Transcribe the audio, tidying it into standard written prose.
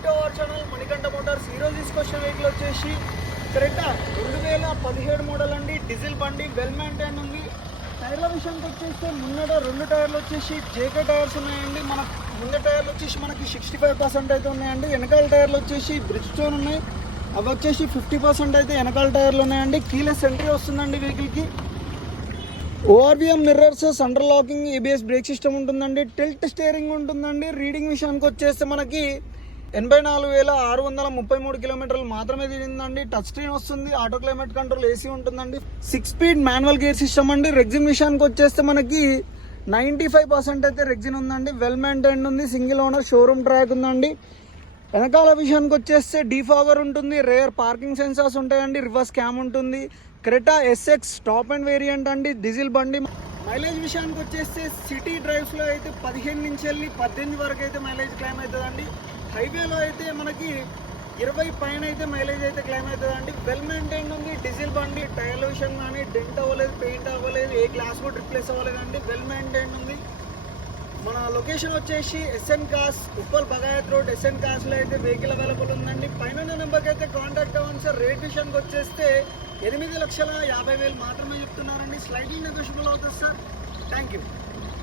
Back to our channel Manikanta Motors. ఈరోజు తీసుకొచ్చిన vehicle వచ్చేసి క్రెటా 2017 మోడల్ అండి. డీజిల్ బండి, వెల్ మెయింటైన్ ఉంది. టైర్ల విషయానికి వచ్చేస్తే ముందట 2 టైర్లు వచ్చేసి జేకే టైర్స్ ఉన్నాయండి. మన ముందు టైర్లు వచ్చేసి మనకి 65% అయితే ఉన్నాయండి. వెనకాల టైర్లు వచ్చేసి బ్రిడ్జ్ స్టోన్ ఉన్నాయి, అవి వచ్చేసి 50% అయితే వెనకాల టైర్లు ఉన్నాయండి. కీలెస్ ఎంట్రీ వస్తుందండి వెహికల్కి. ORVM mirrors, centre locking, ABS brake system ఉంటుందండి. టిల్ట్ స్టీరింగ్ ఉంటుందండి. రీడింగ్ విషయానికి వచ్చేస్తే మనకి 84,633 కిలోమీటర్లు మాత్రమే తిరిగిందండి. టచ్ స్క్రీన్ వస్తుంది, ఆటో క్లైమేట్ కంట్రోల్, ఏసీ ఉంటుందండి. 6 స్పీడ్ మాన్యువల్ గేర్ సిస్టమ్ అండి. రెగ్జిన్ విషయానికి వచ్చేస్తే మనకి 95% అయితే రెగ్జిన్ ఉందండి. వెల్ మెయింటైన్ ఉంది, సింగిల్ ఓనర్, షోరూమ్ ట్రాక్ ఉందండి. వెనకాల విషయానికి వచ్చేస్తే డీఫాగర్ ఉంటుంది, రేర్ పార్కింగ్ సెన్సార్స్ ఉంటాయండి, రివర్స్ క్యామ్ ఉంటుంది. Creta SX top and variant అండి, డీజిల్ బండి. మైలేజ్ విషయానికి వచ్చేస్తే సిటీ డ్రైవ్స్లో అయితే 15 నుంచి వెళ్ళి 18 వరకు అయితే మైలేజ్ క్లైమ్ అవుతుందండి. హైవేలో అయితే మనకి 20 పైన అయితే మైలేజ్ అయితే క్లైమ్ అవుతుందండి. వెల్ మెయింటైన్ ఉంది, డీజిల్ బండి. టైర్ల విషయం కానీ డెంట్ అవ్వలేదు, పెయింట్ అవ్వలేదు, ఏ గ్లాస్ కూడా రిప్లేస్ అవ్వలేదండి. వెల్ మెయింటైన్ ఉంది. మన లొకేషన్ వచ్చేసి SN cars, Uppal Bagayat road, SN కార్స్లో అయితే వెహికల్ అవైలబుల్ ఉందండి. పైన నెంబర్కి అయితే కాంటాక్ట్ అవ్వండి సార్. రేట్ విషయానికి వచ్చేస్తే 8,50,000 మాత్రమే చెప్తున్నారండి. స్లైడ్లీ నెగోషియబుల్ అవుతుంది సార్. Thank you.